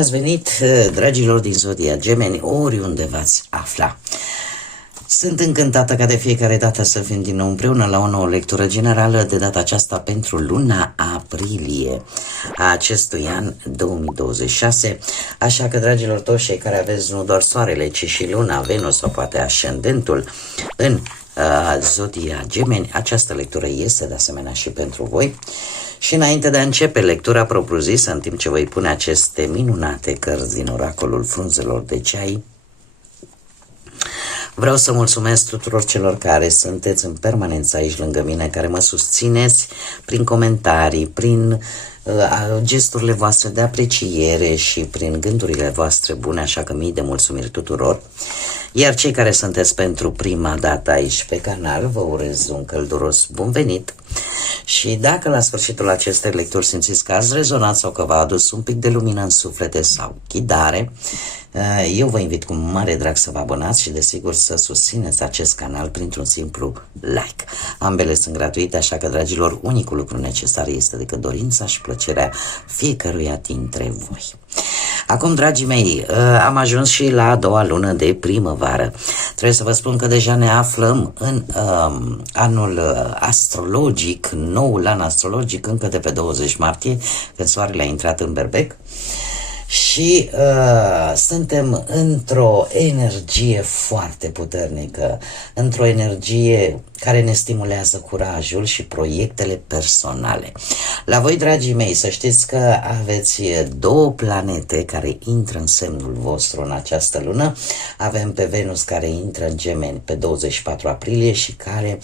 ați venit, dragilor din Zodia Gemeni, oriunde v-ați afla. Sunt încântată ca de fiecare dată să fim din nou împreună la o nouă lectură generală, de data aceasta pentru luna aprilie a acestui an 2026. Așa că, dragilor toți cei care aveți nu doar soarele, ci și luna, Venus sau poate ascendentul în Zodia Gemeni, această lectură este de asemenea și pentru voi. Și înainte de a începe lectura propriu-zisă, în timp ce voi pune aceste minunate cărți din oracolul frunzelor de ceai, vreau să mulțumesc tuturor celor care sunteți în permanență aici lângă mine, care mă susțineți prin comentarii, prin gesturile voastre de apreciere și prin gândurile voastre bune, așa că mii de mulțumiri tuturor. Iar cei care sunteți pentru prima dată aici pe canal, vă urez un călduros bun venit. Și dacă la sfârșitul acestei lecturi simțiți că ați rezonat sau că v-a adus un pic de lumină în suflete sau ghidare, eu vă invit cu mare drag să vă abonați și desigur să susțineți acest canal printr-un simplu like. Ambele sunt gratuite, așa că, dragilor, unicul lucru necesar este decât dorința și plăcerea fiecăruia dintre voi. Acum, dragii mei, am ajuns și la a doua lună de primăvară. Trebuie să vă spun că deja ne aflăm în anul astrologic, noul an astrologic, încă de pe 20 martie, când soarele a intrat în Berbec. Și suntem într-o energie foarte puternică, într-o energie care ne stimulează curajul și proiectele personale. La voi, dragii mei, să știți că aveți două planete care intră în semnul vostru în această lună. Avem pe Venus care intră în Gemeni pe 24 aprilie și care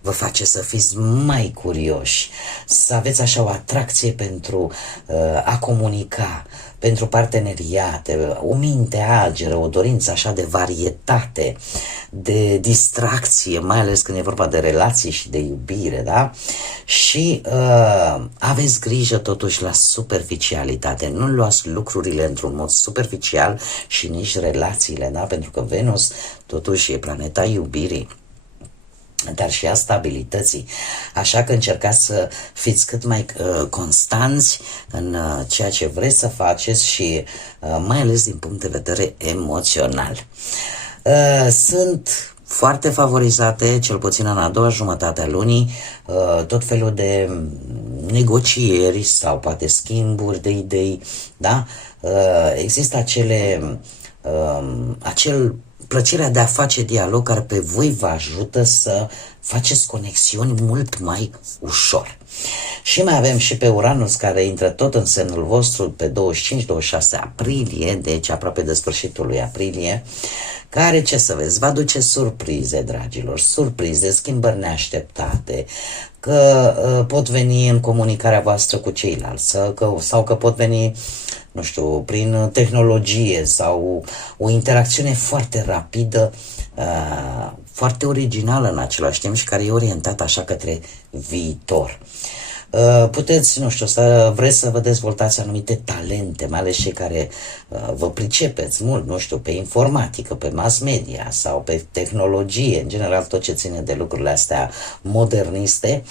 vă face să fiți mai curioși, să aveți așa o atracție pentru a comunica, pentru parteneriate, o minte ageră, o dorință așa de varietate, de distracție, mai ales când e vorba de relații și de iubire, da? Și aveți grijă totuși la superficialitate, nu luați lucrurile într-un mod superficial și nici relațiile, da? Pentru că Venus totuși e planeta iubirii, dar și a stabilității. Așa că încercați să fiți cât mai constanți în ceea ce vreți să faceți și mai ales din punct de vedere emoțional. Sunt foarte favorizate, cel puțin în a doua jumătate a lunii, tot felul de negocieri sau poate schimburi de idei, da? Există plăcerea de a face dialog care pe voi vă ajută să faceți conexiuni mult mai ușor. Și mai avem și pe Uranus care intră tot în semnul vostru pe 25-26 aprilie, deci aproape de sfârșitul lui aprilie, care, ce să vezi, va duce surprize, dragilor, surprize, schimbări neașteptate, că pot veni în comunicarea voastră cu ceilalți, sau că pot veni, nu știu, prin tehnologie sau o interacțiune foarte rapidă, foarte originală în același timp și care e orientată așa către viitor. Puteți, nu știu, să vreți să vă dezvoltați anumite talente, mai ales cei care vă pricepeți mult, nu știu, pe informatică, pe mass media sau pe tehnologie, în general tot ce ține de lucrurile astea moderniste,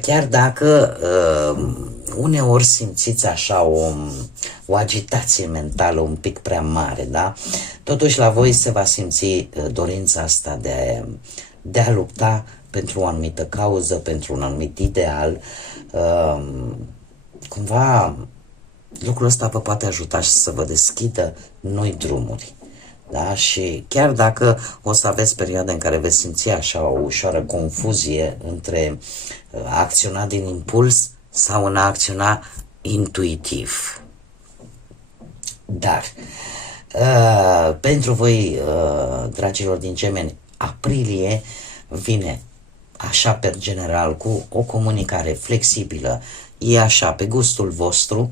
chiar dacă uneori simțiți așa o agitație mentală un pic prea mare, da? Totuși la voi se va simți dorința asta de a lupta pentru o anumită cauză, pentru un anumit ideal. Cumva lucrul ăsta vă poate ajuta și să vă deschidă noi drumuri. Da? Și chiar dacă o să aveți perioade în care veți simți așa o ușoară confuzie între a acționa din impuls sau în a acționa intuitiv. Dar pentru voi, dragilor din Gemeni, aprilie vine așa pe general cu o comunicare flexibilă, e așa pe gustul vostru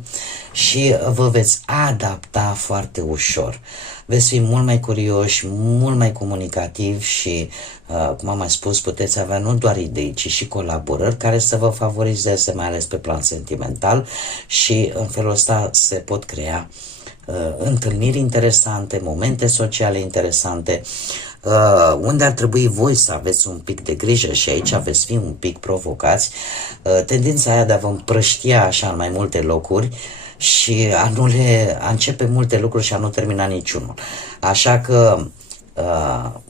și vă veți adapta foarte ușor. Veți fi mult mai curioși, mult mai comunicativi și, cum am mai spus, puteți avea nu doar idei, ci și colaborări care să vă favorizeze, mai ales pe plan sentimental, și în felul ăsta se pot crea întâlniri interesante, momente sociale interesante, unde ar trebui voi să aveți un pic de grijă și aici veți fi un pic provocați, tendința aia de a vă împrăștia așa în mai multe locuri și a începe multe lucruri și a nu termina niciunul. Așa că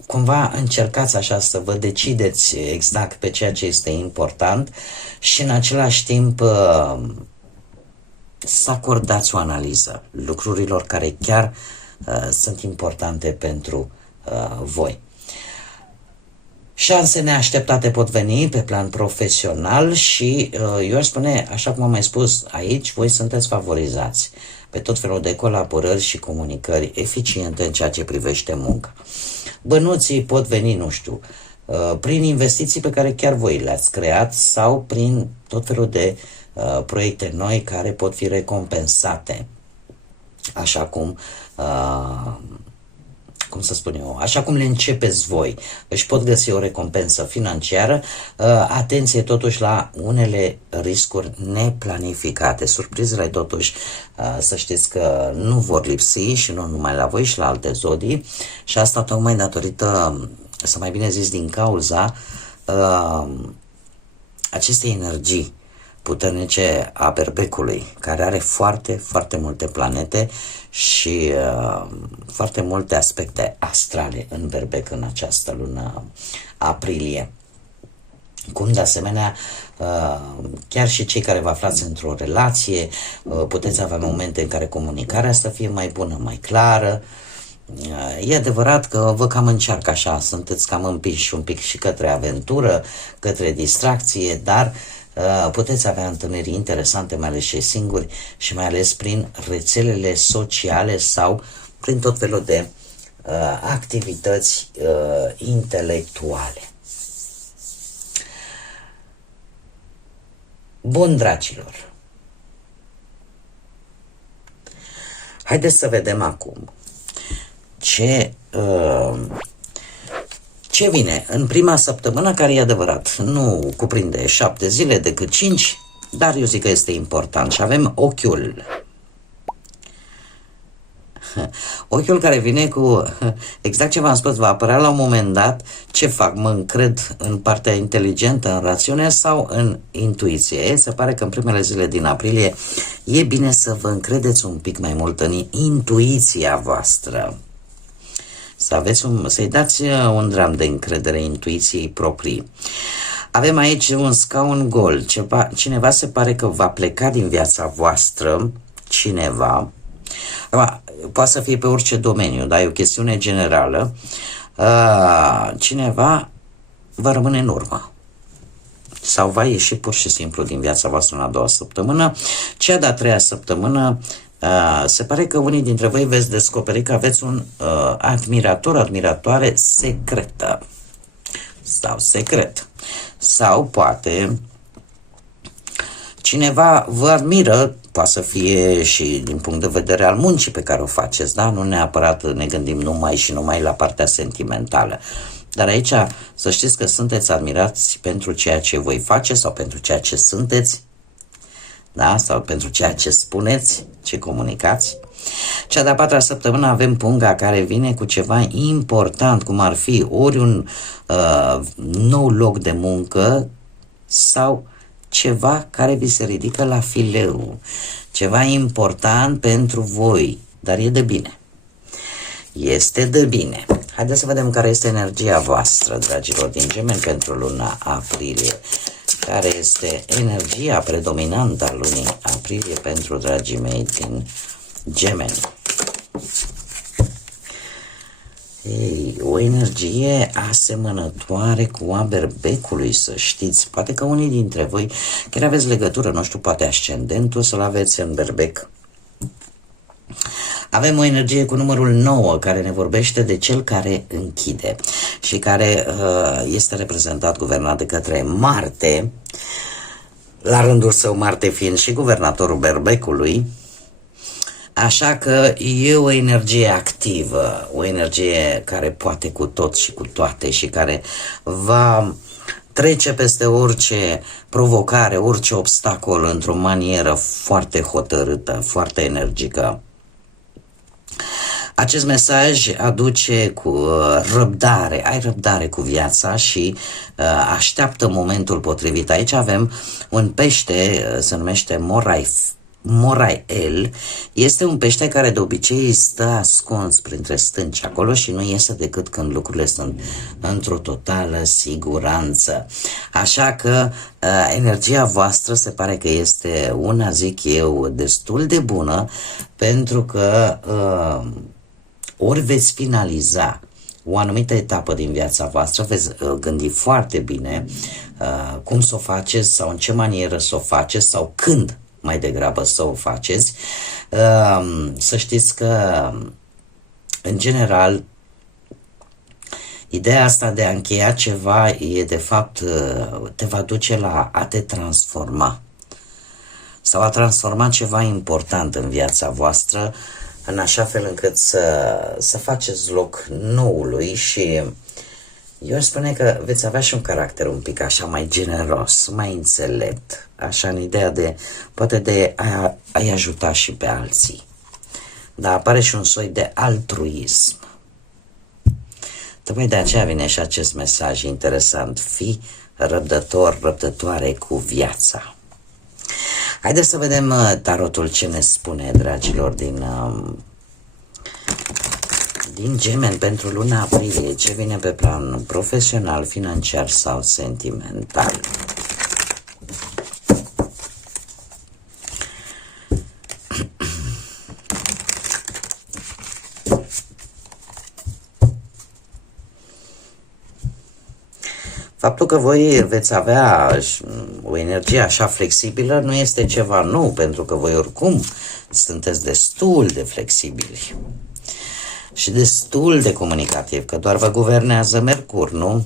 cumva încercați așa să vă decideți exact pe ceea ce este important și în același timp să acordați o analiză lucrurilor care chiar sunt importante pentru voi. Șanse neașteptate pot veni pe plan profesional și eu aș spune, așa cum am mai spus aici, voi sunteți favorizați pe tot felul de colaborări și comunicări eficiente în ceea ce privește munca. Bănuții pot veni, nu știu, prin investiții pe care chiar voi le-ați creat sau prin tot felul de proiecte noi care pot fi recompensate, așa cum să spun eu, așa cum le începeți voi, își pot găsi o recompensă financiară. Atenție totuși la unele riscuri neplanificate. Surprizele totuși să știți că nu vor lipsi și nu numai la voi și la alte zodii și asta tocmai datorită, să mai bine zis, din cauza acestei energii puternice a Berbecului, care are foarte, foarte multe planete și foarte multe aspecte astrale în Berbec în această lună aprilie. Cum de asemenea, chiar și cei care vă aflați într-o relație, puteți avea momente în care comunicarea să fie mai bună, mai clară. E adevărat că vă cam încearcă așa, sunteți cam împinși un pic și către aventură, către distracție, dar puteți avea întâlniri interesante, mai ales și singuri și mai ales prin rețelele sociale sau prin tot felul de activități intelectuale. Bun, dragilor, haideți să vedem acum ce vine în prima săptămână, care e adevărat, nu cuprinde 7 zile decât 5, dar eu zic că este important și avem ochiul. Ochiul care vine cu, exact ce v-am spus, va apărea la un moment dat. Ce fac? Mă încred în partea inteligentă, în rațiune sau în intuiție? Se pare că în primele zile din aprilie e bine să vă încredeți un pic mai mult în intuiția voastră. Să-i dați un dram de încredere intuiției proprii. Avem aici un scaun gol. Cineva se pare că va pleca din viața voastră. Cineva. Poate să fie pe orice domeniu, dar e o chestiune generală. Cineva va rămâne în urmă. Sau va ieși pur și simplu din viața voastră în a doua săptămână. Cea de-a treia săptămână, se pare că unii dintre voi veți descoperi că aveți un admiratoare secretă sau secret. Sau poate cineva vă admiră, poate să fie și din punct de vedere al muncii pe care o faceți, da? Nu neapărat ne gândim numai la partea sentimentală. Dar aici să știți că sunteți admirați pentru ceea ce voi face sau pentru ceea ce sunteți, da? Sau pentru ceea ce spuneți, ce comunicați. Cea de-a patra săptămână avem punga care vine cu ceva important, cum ar fi ori un nou loc de muncă sau ceva care vi se ridică la fileu. Ceva important pentru voi, dar e de bine. Este de bine. Haideți să vedem care este energia voastră, dragilor, din Gemeni pentru luna aprilie. Care este energia predominantă a lunii aprilie pentru dragii mei din Gemeni. Ei, o energie asemănătoare cu a Berbecului, să știți. Poate că unii dintre voi chiar aveți legătură, nu știu, poate ascendentul să-l aveți în Berbec. Avem o energie cu numărul 9 care ne vorbește de cel care închide și care este reprezentat, guvernat de către Marte, la rândul său Marte fiind și guvernatorul Berbecului. Așa că e o energie activă, o energie care poate cu tot și cu toate și care va trece peste orice provocare, orice obstacol într-o manieră foarte hotărâtă, foarte energică. Acest mesaj aduce cu răbdare, ai răbdare cu viața și așteaptă momentul potrivit. Aici avem un pește, se numește Morael este un pește care de obicei stă ascuns printre stânci acolo și nu iese decât când lucrurile sunt într-o totală siguranță. Așa că energia voastră se pare că este una, zic eu, destul de bună, pentru că ori veți finaliza o anumită etapă din viața voastră, veți gândi foarte bine cum să o faceți sau în ce manieră să o faceți sau când mai degrabă să o faceți. Să știți că, în general, ideea asta de a încheia ceva e, de fapt, te va duce la a te transforma sau a transforma ceva important în viața voastră, în așa fel încât să faceți loc noului. Și eu aș spune că veți avea și un caracter un pic așa mai generos, mai înțelept, așa în ideea de, poate de a-i ajuta și pe alții. Dar apare și un soi de altruism. Tocmai de aceea vine și acest mesaj interesant: fii răbdător, răbdătoare cu viața. Haideți să vedem tarotul ce ne spune, dragilor, din Gemeni pentru luna aprilie. Ce vine pe plan profesional, financiar sau sentimental? Faptul că voi veți avea o energie așa flexibilă nu este ceva nou, pentru că voi oricum sunteți destul de flexibili și destul de comunicativ, că doar vă guvernează Mercur, nu?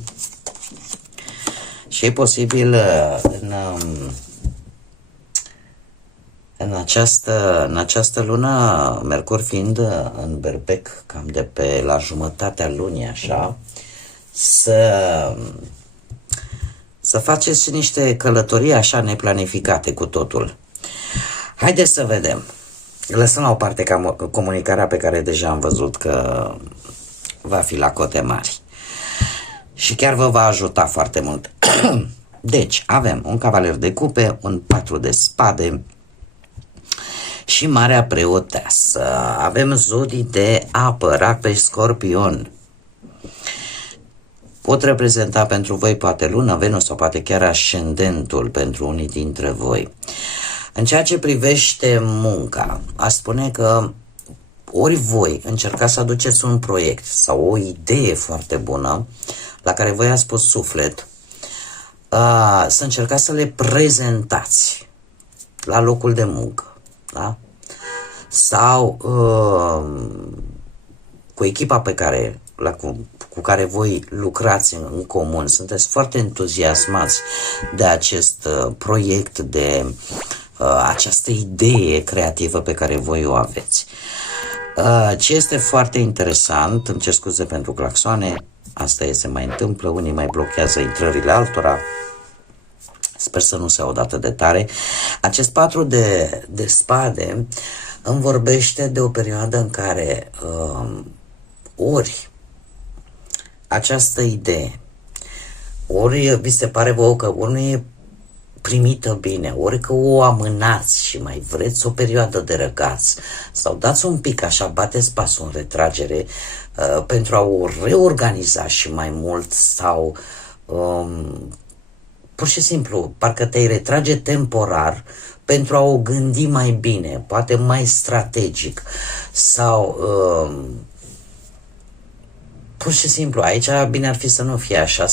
Și e posibil în această lună, Mercur fiind în Berbec, cam de pe la jumătatea lunii, așa, să faceți și niște călătorii așa neplanificate cu totul. Haideți să vedem. Lăsăm la o parte comunicarea pe care deja am văzut că va fi la cote mari. Și chiar vă va ajuta foarte mult. Deci, avem un cavaler de cupe, un 4 de spade și Marea Preoteasă. Avem zodii de apă, Rac, Pești, Scorpion. Pot reprezenta pentru voi poate Luna, Venus sau poate chiar ascendentul pentru unii dintre voi. În ceea ce privește munca, aș spune că ori voi încercați să aduceți un proiect sau o idee foarte bună la care voi ați pus suflet, să încercați să le prezentați la locul de muncă, da? Sau cu echipa cu care voi lucrați în comun. Sunteți foarte entuziasmați de acest proiect, de această idee creativă pe care voi o aveți. Ce este foarte interesant, îmi cer scuze pentru claxoane, asta se mai întâmplă, unii mai blochează intrările altora, sper să nu se audă atât de tare. Acest 4 de spade îmi vorbește de o perioadă în care ori această idee, ori vi se pare vouă că ori nu e primită bine, ori că o amânați și mai vreți o perioadă de răgaz, sau dați un pic așa, bateți pasul în retragere pentru a o reorganiza și mai mult, sau pur și simplu, parcă te-ai retrage temporar pentru a o gândi mai bine, poate mai strategic, sau pur și simplu, aici bine ar fi să nu fie așa,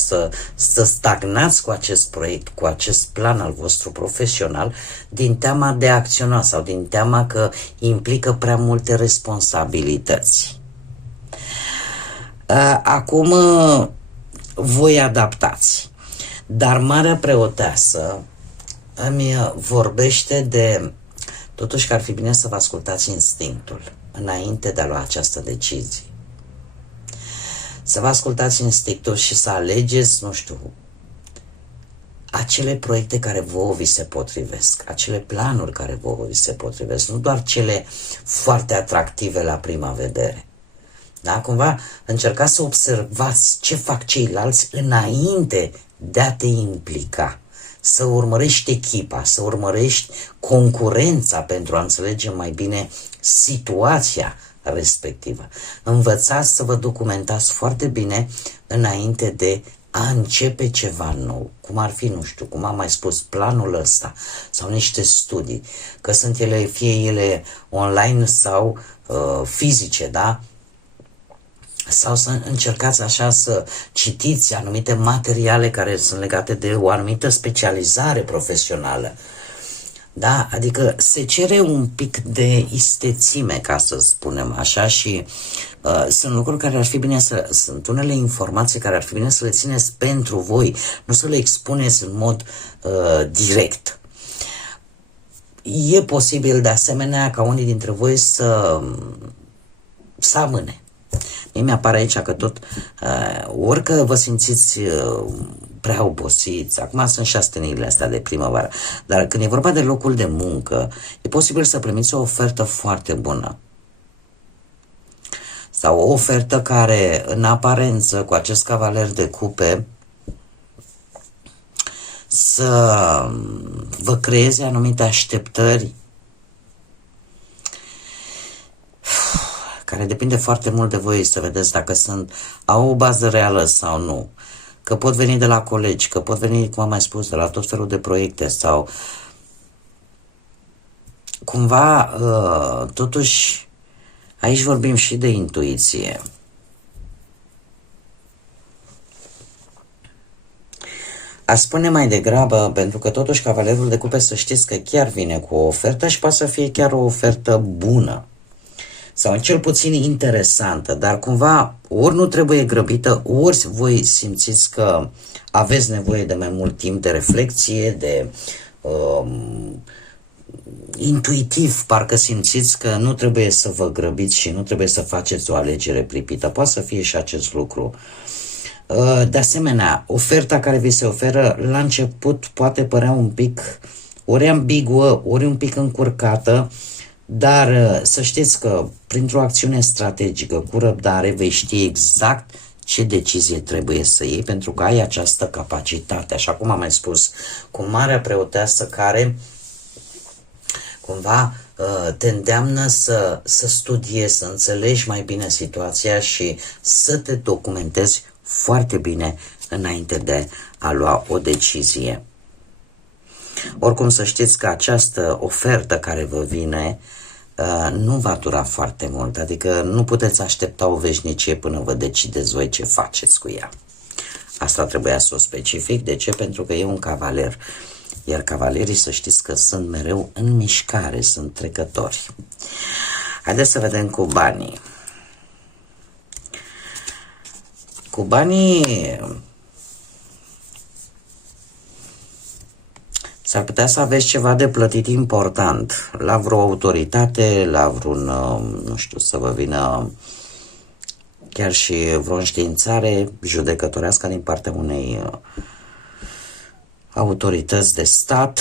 să stagnați cu acest proiect, cu acest plan al vostru profesional, din teama de a acționa sau din teama că implică prea multe responsabilități. Acum voi adaptați, dar Marea Preoteasă îmi vorbește de, totuși, că ar fi bine să vă ascultați instinctul înainte de a lua această decizie. Să vă ascultați instinctul și să alegeți, nu știu, acele proiecte care vouă vi se potrivesc, acele planuri care vouă vi se potrivesc, nu doar cele foarte atractive la prima vedere. Da? Cumva încercați să observați ce fac ceilalți înainte de a te implica. să urmărești echipa, să urmărești concurența pentru a înțelege mai bine situația respectivă. Învățați să vă documentați foarte bine înainte de a începe ceva nou, cum ar fi, nu știu, cum am mai spus, planul ăsta sau niște studii, că sunt ele, fie ele online sau fizice, da? Sau să încercați așa să citiți anumite materiale care sunt legate de o anumită specializare profesională. Da, adică se cere un pic de istețime, ca să spunem așa, și sunt lucruri care ar fi bine sunt unele informații care ar fi bine să le țineți pentru voi, nu să le expuneți în mod direct. E posibil de asemenea ca unii dintre voi să amâne. Mie mi-apare aici că tot, orică vă simțiți prea obosiți, acum sunt și astăniile astea de primăvară, dar când e vorba de locul de muncă, e posibil să primiți o ofertă foarte bună. Sau o ofertă care, în aparență, cu acest cavaler de cupe, să vă creeze anumite așteptări care depinde foarte mult de voi, să vedeți dacă au o bază reală sau nu. Că pot veni de la colegi, că pot veni, cum am mai spus, de la tot felul de proiecte sau cumva, totuși, aici vorbim și de intuiție. Aș spune mai degrabă, pentru că totuși cavalerul de cupe, să știți că chiar vine cu o ofertă și poate să fie chiar o ofertă bună. Sau cel puțin interesantă, dar cumva ori nu trebuie grăbită, ori voi simțiți că aveți nevoie de mai mult timp de reflexie, de intuitiv, parcă simțiți că nu trebuie să vă grăbiți și nu trebuie să faceți o alegere pripită. Poate să fie și acest lucru. De asemenea, oferta care vi se oferă la început poate părea un pic ori ambiguă, ori un pic încurcată, dar să știți că printr-o acțiune strategică, cu răbdare, vei ști exact ce decizie trebuie să iei, pentru că ai această capacitate, așa cum am mai spus, cu Marea Preoteasă, care cumva te îndeamnă să studiezi, să înțelegi mai bine situația și să te documentezi foarte bine înainte de a lua o decizie. Oricum, să știți că această ofertă care vă vine nu va dura foarte mult, adică nu puteți aștepta o veșnicie până vă decideți voi ce faceți cu ea. Asta trebuia să o specific. De ce? Pentru că e un cavaler, iar cavalerii, să știți că sunt mereu în mișcare, sunt trecători. Haideți să vedem cu banii. Cu banii s-ar putea să aveți ceva de plătit important la vreo autoritate, la vreun, nu știu, să vă vină chiar și vreo înștiințare judecătorească din partea unei autorități de stat,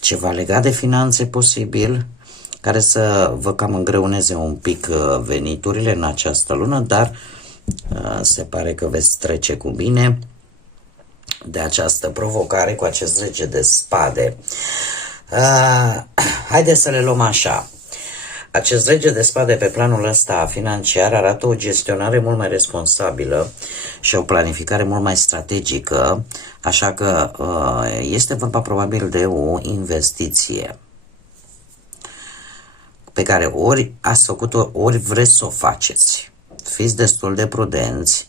ceva legat de finanțe posibil, care să vă cam îngreuneze un pic veniturile în această lună, dar se pare că veți trece cu bine de această provocare cu acest rege de spade. Haideți să le luăm așa. Acest rege de spade pe planul ăsta financiar arată o gestionare mult mai responsabilă și o planificare mult mai strategică, așa că este vorba probabil de o investiție pe care ori ați făcut-o, ori vreți să o faceți. Fiți destul de prudenți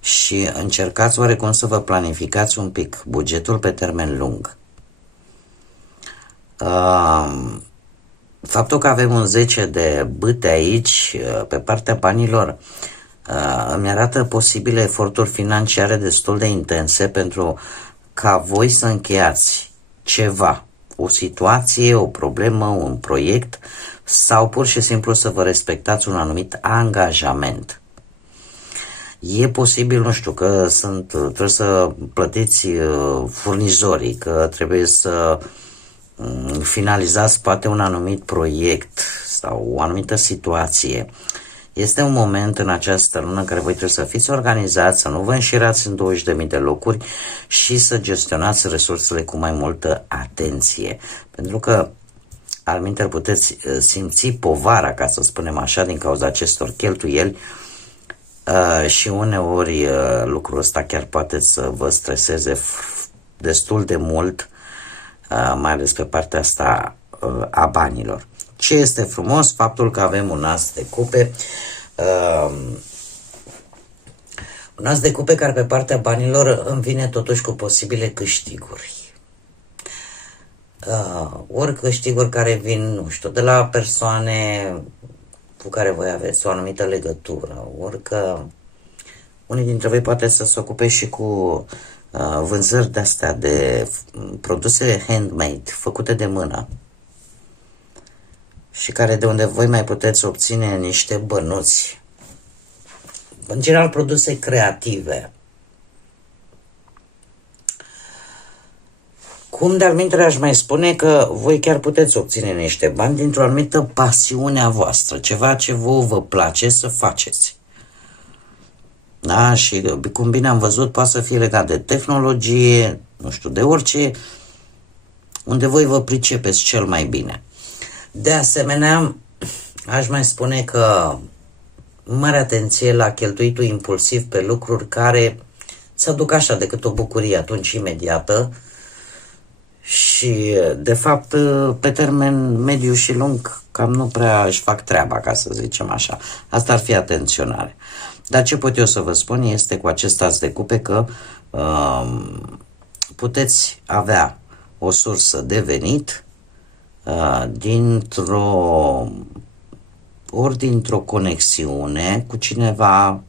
și încercați oarecum să vă planificați un pic bugetul pe termen lung. Faptul că avem un 10 de bâte aici, pe partea banilor, îmi arată posibile eforturi financiare destul de intense pentru ca voi să încheiați ceva, o situație, o problemă, un proiect, sau pur și simplu să vă respectați un anumit angajament. E posibil, nu știu, că trebuie să plătiți furnizorii, că trebuie să finalizați poate un anumit proiect sau o anumită situație. Este un moment în această lună în care voi trebuie să fiți organizați, să nu vă înșirați în 20.000 de locuri și să gestionați resursele cu mai multă atenție. Pentru că alminteri puteți simți povara, ca să spunem așa, din cauza acestor cheltuieli și uneori lucrul ăsta chiar poate să vă streseze destul de mult, mai ales pe partea asta a banilor. Ce este frumos? Faptul că avem un as de cupe, un as de cupe care pe partea banilor îmi vine totuși cu posibile câștiguri. Ori câștiguri care vin, nu știu, de la persoane cu care voi aveți o anumită legătură, ori că unii dintre voi poate să se ocupe și cu vânzări de-astea de produse handmade, făcute de mână, și care de unde voi mai puteți obține niște bănuți, în general produse creative. Cum de alminteri aș mai spune că voi chiar puteți obține niște bani dintr-o anumită pasiune a voastră, ceva ce vă place să faceți. Da, și cum bine am văzut, poate să fie legat de tehnologie, nu știu, de orice, unde voi vă pricepeți cel mai bine. De asemenea, aș mai spune că mare atenție la cheltuitul impulsiv pe lucruri care ți aduc așa decât o bucurie atunci imediată și, de fapt, pe termen mediu și lung, cam nu prea își fac treaba, ca să zicem așa. Asta ar fi atenționare. Dar ce pot eu să vă spun este cu acest as de cupe că puteți avea o sursă de venit dintr-o conexiune cu cineva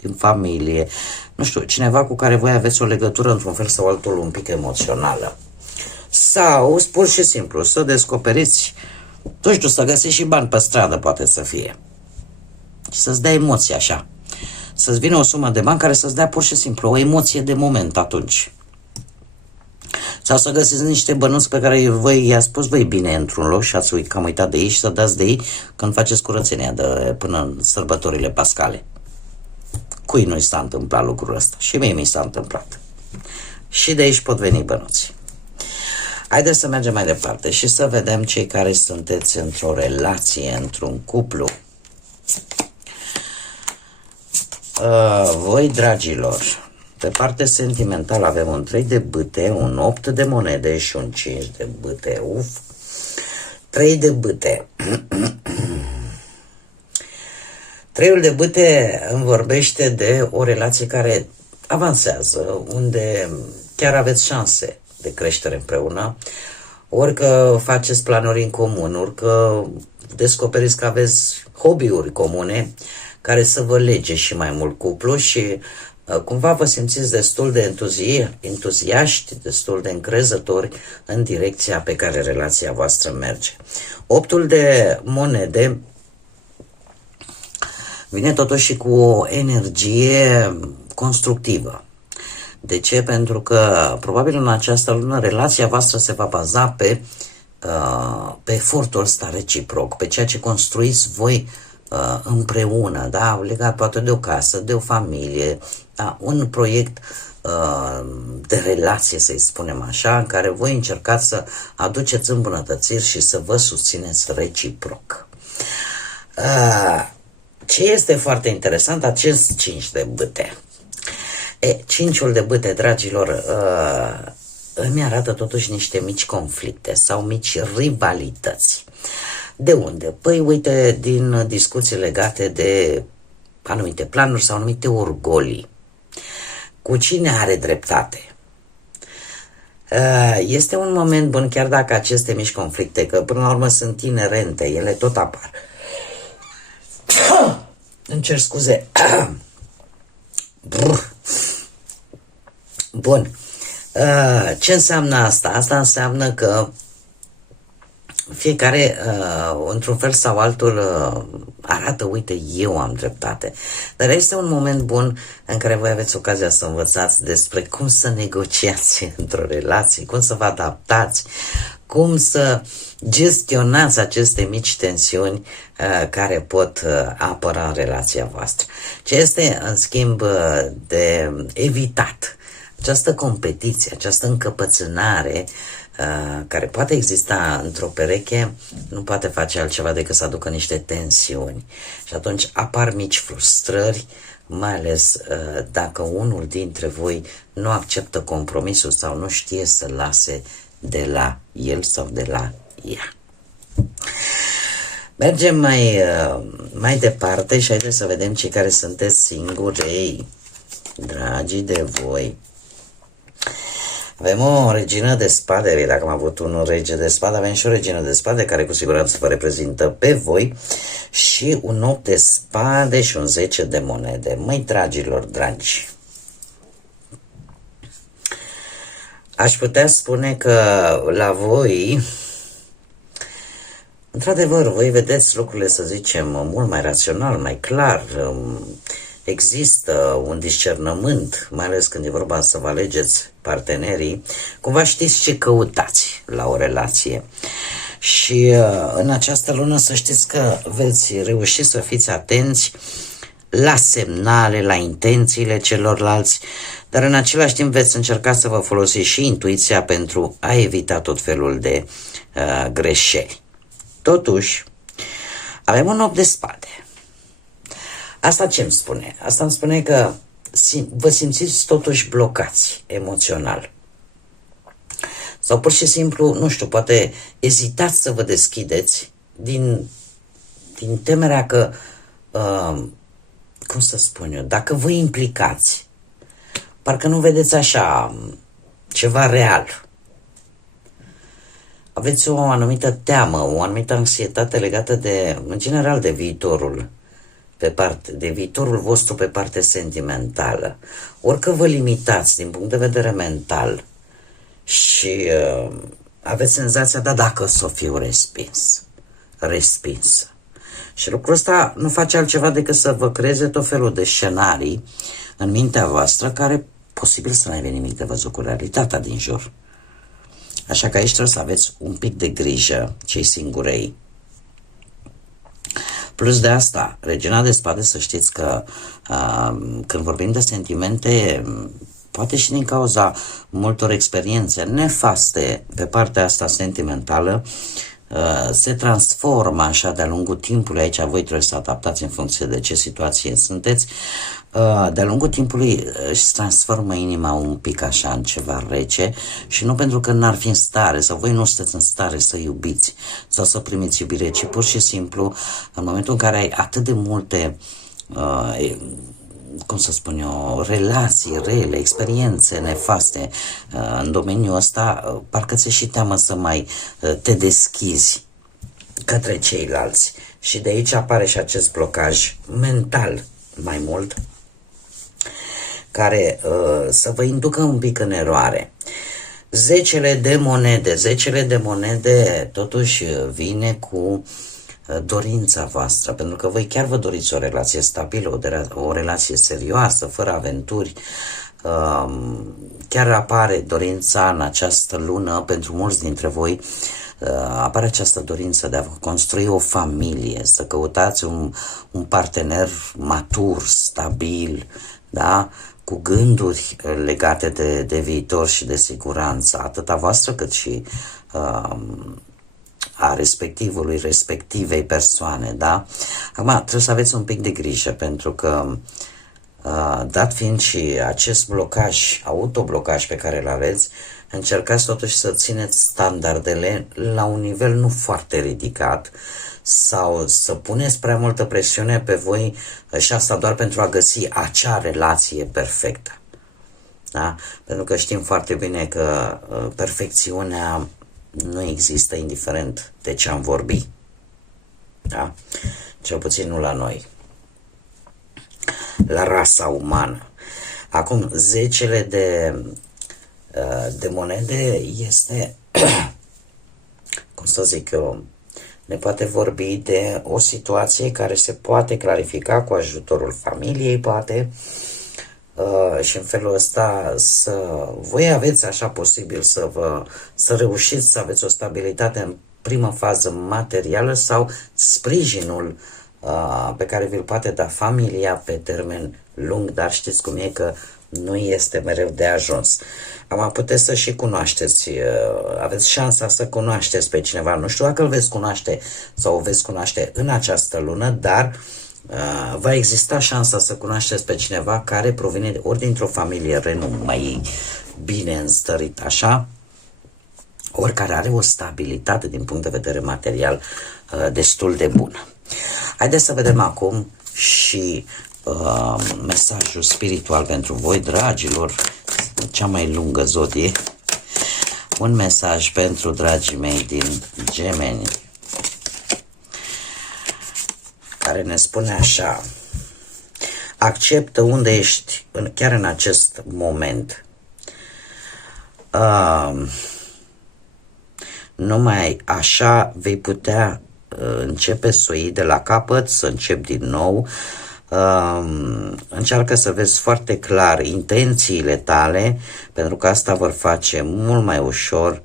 din familie, nu știu, cineva cu care voi aveți o legătură într-un fel sau altul un pic emoțională. Sau, pur și simplu, să descoperiți, nu știu, să găsiți și bani pe stradă, poate să fie. Și să-ți dea emoție așa. Să-ți vină o sumă de bani care să-ți dea pur și simplu o emoție de moment atunci. Sau să găsiți niște bănuți pe care voi i-ați spus voi bine într-un loc și ați cam uitat de ei și să dați de ei când faceți curățenia până în sărbătorile pascale. Cui nu-i s-a întâmplat lucrul ăsta? Și mie mi s-a întâmplat. Și de aici pot veni bănuți. Haideți să mergem mai departe și să vedem cei care sunteți într-o relație, într-un cuplu. Voi, dragilor, pe partea sentimentală avem un 3 de bâte, un 8 de monede și un 5 de bâte. 3 de bâte. Treiul de bâte îmi vorbește de o relație care avansează, unde chiar aveți șanse de creștere împreună, ori că faceți planuri în comun, ori că descoperiți că aveți hobby-uri comune care să vă lege și mai mult cuplu și cumva vă simțiți destul de entuziaști, destul de încrezători în direcția pe care relația voastră merge. Optul de monede vine totuși și cu o energie constructivă. De ce? Pentru că probabil în această lună relația voastră se va baza pe efortul ăsta reciproc, pe ceea ce construiți voi împreună, da? Legat poate de o casă, de o familie, da? Un proiect de relație, să-i spunem așa, în care voi încercați să aduceți îmbunătățiri și să vă susțineți reciproc. Ce este foarte interesant, acest 5 de bâte. 5-ul de bâte, dragilor, îmi arată totuși niște mici conflicte sau mici rivalități. De unde? Păi uite, din discuții legate de anumite planuri sau anumite orgolii. Cu cine are dreptate? Este un moment bun, chiar dacă aceste mici conflicte, că până la urmă sunt inerente, ele tot apar. Îmi cer scuze. Bun. Ce înseamnă asta? Asta înseamnă că fiecare, într-un fel sau altul, arată, uite, eu am dreptate. Dar este un moment bun în care voi aveți ocazia să învățați despre cum să negociați într-o relație, cum să vă adaptați, cum să gestionați aceste mici tensiuni care pot apăra în relația voastră. Ce este, în schimb, de evitat, această competiție, această încăpățânare care poate exista într-o pereche, nu poate face altceva decât să aducă niște tensiuni. Și atunci apar mici frustrări, mai ales dacă unul dintre voi nu acceptă compromisul sau nu știe să lase de la el sau de la ea. Mergem mai departe și haideți să vedem cei care sunteți singuri, dragii de voi. Avem o regină de spade, dacă am avut un rege de spade, avem și o regină de spade care cu siguranță vă reprezintă pe voi și un 8 de spade și un 10 de monede. Măi, dragilor dragi, aș putea spune că la voi, într-adevăr, voi vedeți lucrurile, să zicem, mult mai rațional, mai clar. Există un discernământ, mai ales când e vorba să vă alegeți partenerii, cumva știți ce căutați la o relație. Și în această lună să știți că veți reuși să fiți atenți la semnale, la intențiile celorlalți, dar în același timp veți încerca să vă folosiți și intuiția pentru a evita tot felul de greșeli. Totuși, avem un 8 de spade. Asta ce îmi spune? Asta îmi spune că vă simțiți totuși blocați emoțional. Sau pur și simplu, nu știu, poate ezitați să vă deschideți din temerea că, cum să spun eu, dacă vă implicați, parcă nu vedeți așa ceva real. Aveți o anumită teamă, o anumită anxietate legată de, în general, de viitorul. De viitorul vostru pe parte sentimentală. Orică vă limitați din punct de vedere mental și aveți senzația, da, dacă să fiu respinsă. Și lucrul ăsta nu face altceva decât să vă creeze tot felul de scenarii în mintea voastră care posibil să nu aibă nimic de văzut cu realitatea din jur. Așa că aici trebuie să aveți un pic de grijă, cei singurei. Plus de asta, regina de spade, să știți că când vorbim de sentimente, poate și din cauza multor experiențe nefaste pe partea asta sentimentală, se transformă așa de-a lungul timpului. Aici voi trebuie să adaptați în funcție de ce situație sunteți. De-a lungul timpului își transformă inima un pic așa în ceva rece și nu pentru că n-ar fi în stare sau voi nu sunteți în stare să iubiți sau să primiți iubire, ci pur și simplu în momentul în care ai atât de multe cum să spun eu, relații rele, experiențe nefaste în domeniul ăsta, parcă ți-e și teamă să mai te deschizi către ceilalți. Și de aici apare și acest blocaj mental mai mult, care să vă inducă un pic în eroare. Zecele de monede totuși vine cu dorința voastră, pentru că voi chiar vă doriți o relație stabilă, o relație serioasă, fără aventuri. Chiar apare dorința în această lună, pentru mulți dintre voi, apare această dorință de a construi o familie, să căutați un partener matur, stabil, da? Cu gânduri legate de viitor și de siguranță, atât a voastră cât și a respectivului, respectivei persoane, da? Acum, trebuie să aveți un pic de grijă, pentru că dat fiind și acest blocaj, autoblocaj pe care îl aveți, încercați totuși să țineți standardele la un nivel nu foarte ridicat sau să puneți prea multă presiune pe voi și asta doar pentru a găsi acea relație perfectă. Da? Pentru că știm foarte bine că perfecțiunea nu există, indiferent de ce am vorbit. Da? Cel puțin nu la noi. La rasa umană. Acum, zecele de monede este, cum cum să zic eu, ne poate vorbi de o situație care se poate clarifica cu ajutorul familiei, poate, și în felul ăsta voi aveți așa posibil să reușiți să aveți o stabilitate în primă fază materială sau sprijinul pe care vi-l poate da familia pe termen lung, dar știți cum e că nu este mereu de ajuns. Am puteți să și cunoașteți, aveți șansa să cunoașteți pe cineva. Nu știu dacă îl veți cunoaște sau o veți cunoaște în această lună, dar va exista șansa să cunoașteți pe cineva care provine ori dintr-o familie mai bine înstărit, așa, ori care are o stabilitate din punct de vedere material destul de bună. Haideți să vedem acum și mesajul spiritual pentru voi, dragilor, cea mai lungă zodie. Un mesaj pentru dragii mei din Gemeni, care ne spune așa: acceptă unde ești chiar în acest moment. Numai așa vei putea începe să o iei de la capăt, să începi din nou. Încearcă să vezi foarte clar intențiile tale, pentru că asta vor face mult mai ușor,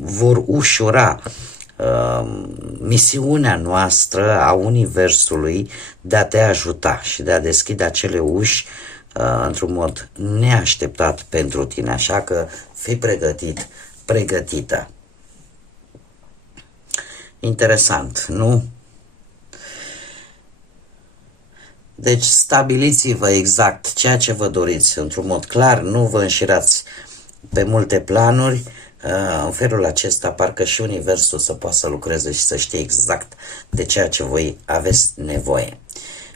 vor ușura misiunea noastră a Universului de a te ajuta și de a deschide acele uși într-un mod neașteptat pentru tine, așa că fii pregătit, pregătită. Interesant, nu? Deci stabiliți-vă exact ceea ce vă doriți într-un mod clar, nu vă înșirați pe multe planuri. În felul acesta parcă și Universul să poată să lucreze și să știe exact de ceea ce voi aveți nevoie.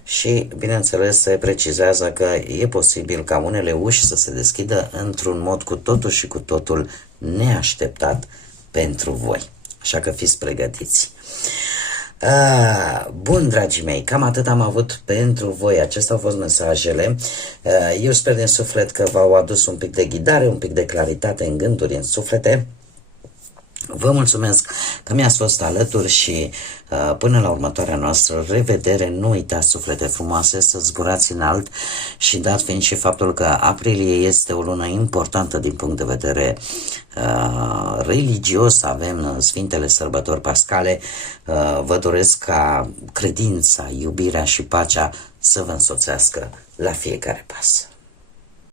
Și, bineînțeles, se precizează că e posibil ca unele uși să se deschidă într-un mod cu totul și cu totul neașteptat pentru voi. Așa că fiți pregătiți. Bun, dragii mei, cam atât am avut pentru voi. Acestea au fost mesajele. Eu sper din suflet că v-au adus un pic de ghidare, un pic de claritate în gânduri, în suflete. Vă mulțumesc că mi-ați fost alături și până la următoarea noastră revedere. Nu uitați, suflete frumoase, să zburați înalt și dat fiind și faptul că aprilie este o lună importantă din punct de vedere religios, avem Sfintele Sărbători Pascale, vă doresc ca credința, iubirea și pacea să vă însoțească la fiecare pas.